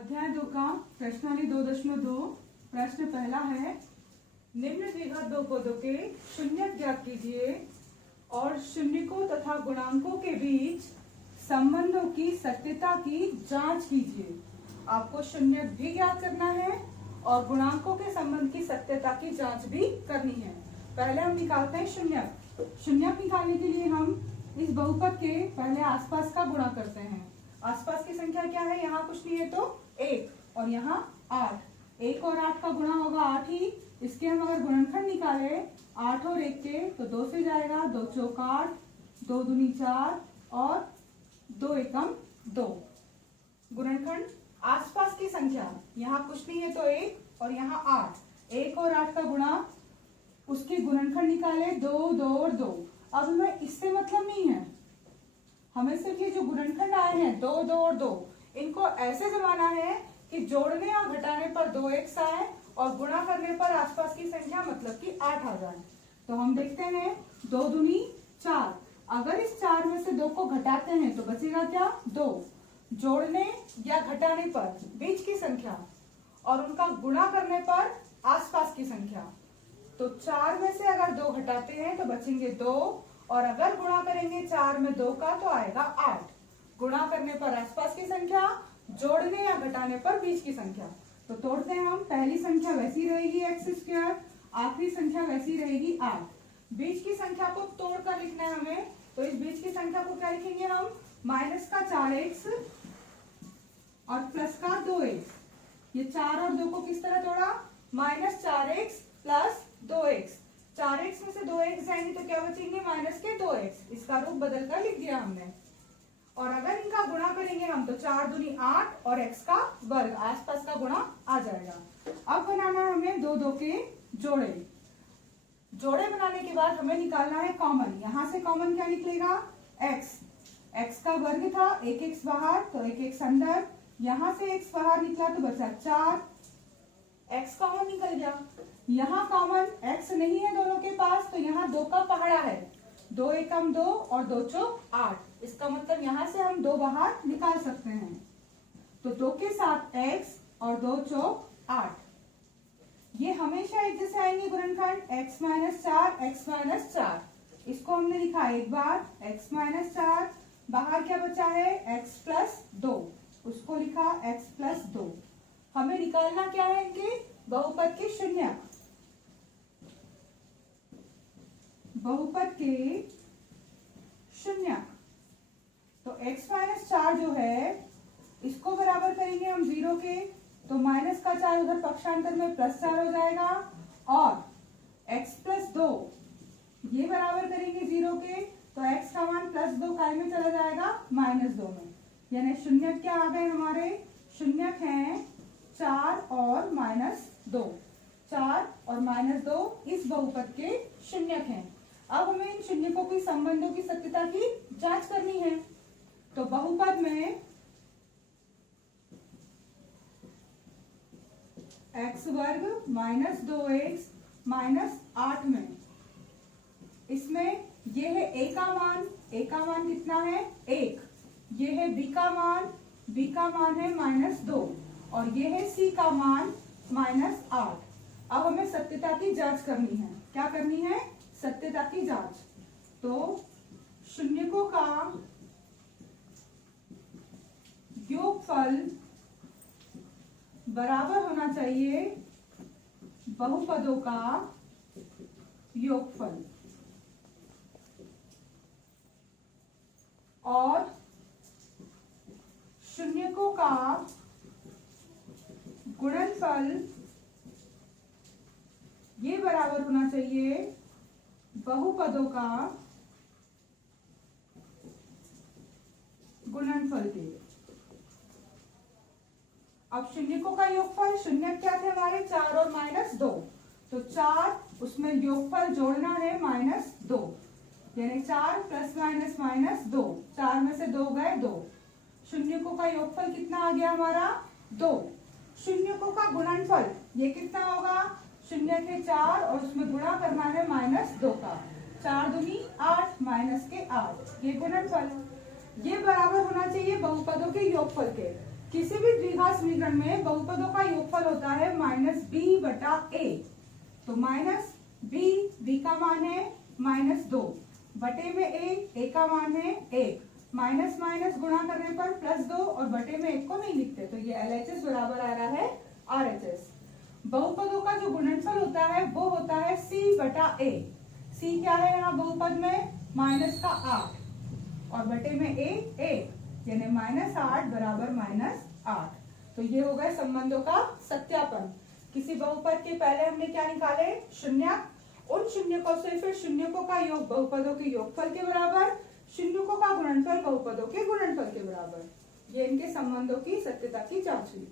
अध्याय 2 का प्रश्नावली 2.2 प्रश्न पहला है, निम्न द्विघात बहुपदों के शून्यक ज्ञात कीजिए और शून्यकों तथा गुणांकों के बीच संबंधों की सत्यता की जांच कीजिए। आपको शून्यक भी ज्ञात करना है और गुणांकों के संबंध की सत्यता की जांच भी करनी है। पहले हम निकालते हैं शून्यक। शून्यक निकालने के लिए हम इस बहुपद के पहले आसपास का गुणा करते हैं। आसपास की संख्या क्या है? यहाँ कुछ नहीं है तो 1 और यहाँ 8। 1 और 8 का गुणा होगा 8 ही। इसके हम अगर गुणनखंड निकाले 8 और 1 के तो 2 से जाएगा, 2 चौक 8, 2 दूनी 4 और 2 एकम 2। गुणनखंड आसपास की संख्या यहाँ कुछ नहीं है तो 1 और यहाँ 8। 1 और 8 का गुणा, उसके गुणनखंड निकाले 2, 2 और 2। अब हमें इससे मतलब नहीं है, हमें सिर्फ ये जो गुणनखंड आए हैं 2, 2 और 2, इनको ऐसे जमाना है कि जोड़ने और घटाने पर 2x आए और गुणा करने पर आसपास की संख्या मतलब कि 8 आ जाए। तो हम देखते हैं 2 दूनी 4। अगर इस 4 में से 2 को घटाते हैं तो बचेगा क्या? 2। जोड़ने या घटाने पर बीच की संख्या और उनका गुणा करने पर आसपास की संख्या। तो 4 में से अगर 2 घटाते हैं तो बचेंगे 2 और अगर गुणा करेंगे 4 में 2 का तो आएगा 8। गुणा करने पर आसपास की संख्या, जोड़ने या घटाने पर बीच की संख्या। तो तोड़ते हैं हम। पहली संख्या वैसी रहेगी x², आखिरी संख्या वैसी रहेगी 8। बीच की संख्या को तोड़कर लिखना है हमें, तो इस बीच की संख्या को क्या लिखेंगे हम? माइनस का 4x और प्लस का 2x। ये 4 और 2 को किस तरह तोड़ा? Minus 4x plus 2x। 4x में से 2x जाएंगे तो क्या बचेंगे? माइनस के 2x। इसका रूप बदल कर लिख दिया हमने। और अगर इनका गुणा करेंगे हम तो 4 दूनी 8 और x का वर्ग, आसपास का गुणा आ जाएगा। अब बनाना है हमें 2, 2 के जोड़े। जोड़े बनाने के बाद हमें निकालना है कॉमन। यहां से कॉमन क्या निकलेगा? x का वर्ग था, 1x बाहर तो 1x अंदर, यहां से x बाहर निकला तो बचा 4, x कॉमन निकल गया। यहाँ कॉमन x नहीं है दोनों के पास तो यहाँ 2 का पहाड़ा है, 2 एकम 2 और 2 चौक 8। इसका मतलब यहाँ से हम 2 बाहर निकाल सकते हैं। तो 2 के साथ x और 2 चौक 8, ये हमेशा एक जैसे आएंगे गुणनखंड। x - 4, x - 4। इसको हमने लिखा एक बार x - 4, बाहर क्या बचा है? x + 2, उसको लिखा x + 2। हमें निकालना क्या है? इनके बहुपद के शून्यक। बहुपद के शून्यक। तो x - 4 जो है इसको बराबर करेंगे हम 0 के, तो माइनस का 4 उधर पक्षांतर में +4 हो जाएगा और x + 2 ये बराबर करेंगे 0 के, तो x का मान +2 काय में चला जाएगा? -2 में। यानी शून्यक क्या आ गए हमारे? शून्यक हैं 4 और -2। 4 और -2 इस बहुपद के शून्यक हैं। अब हमें इन शून्यकों की संबंधों की सत्यता की जांच करनी है। तो बहुपद में x वर्ग -2x -8 में, इसमें ये है a का मान, a का मान कितना है? 1। ये है b का मान है -2 और ये है c का मान -8। अब हमें सत्यता की जांच करनी है। क्या करनी है? सत्यता की जांच। तो शून्यकों का योगफल बराबर होना चाहिए बहुपदों का योगफल और शून्यकों का गुणनफल ये बराबर होना चाहिए बहुपदों का गुणनफल के। अब शून्यकों का योगफल, शून्यक क्या थे हमारे? 4 और -2, तो 4 उसमें योगफल जोड़ना है -2, यानी 4 ± -2। 4 में से 2 गए 2। शून्यकों का योगफल कितना आ गया हमारा? 2। शून्यकों का गुणनफल ये कितना होगा? शून्य के 4 और उसमें गुणा करना है -2 का। 4 दूनी 8 -8, ये गुणनफल। ये बराबर होना चाहिए बहुपदों के योगफल के। किसी भी द्विघात समीकरण में बहुपदों का योगफल होता है -b/a। तो -b का मान है -2 बटे में a का मान है 1, माइनस माइनस गुणा करने पर +2 और बटे में 1 को नहीं लिखते, तो ये LHS बराबर आ रहा है RHS। बहुपदों का जो गुणनफल होता है वो होता है c/a। c क्या है यहाँ बहुपद में? -8 और बटे में a 1, यानी -8 बराबर -8। तो ये हो गए संबंधों का सत्यापन। किसी बहुपद के पहले हमने क्या निकाले? शून्य। उन शून्यकों से फिर शून्यकों का योग बहुपदों के योगफल के बराबर, शून्यकों का गुणनफल बहुपदों के गुणनफल के बराबर। ये इनके संबंधों की सत्यता की जांच हुई।